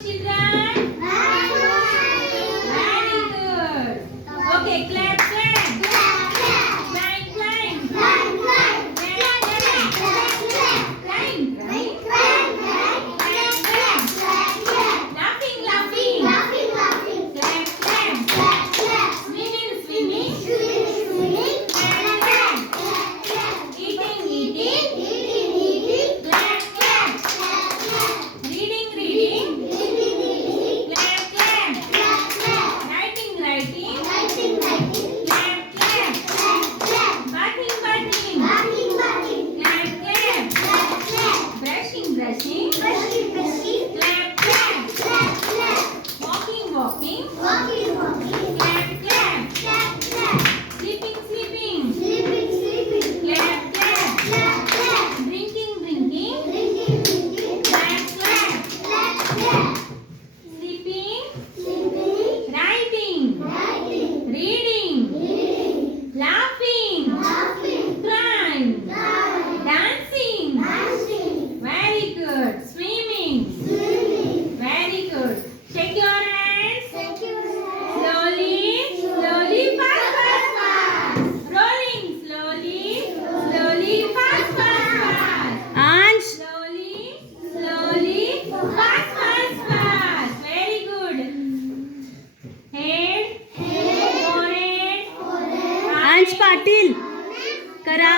Children? Very good. Okay, clap, clap. Climb, climb. Clap, clap. Climb, climb. Clap, clap. Laughing, laughing. Clap, clap. Swimming, swimming. Clap, clap. Eating, eating. Clap, clap. Reading, reading. Clap, clap. Writing, writing. Clap, clap. Bathing, bathing. Clap, clap. Brushing, brushing. Clap, clap. Walking, walking. Clap, clap. Sleeping, sleeping. Clap, clap. Drinking, drinking. Clap, clap. Sleeping, writing, reading, laughing, crying, dancing. Very good. Swimming. Very good. Shake your hands. Slowly, slowly, fast, fast, fast. Rolling, slowly, slowly, fast, fast, fast. Ansh, Slowly, slowly, fast, fast, fast. Very good. Head, forehead, Ansh Patil, करा.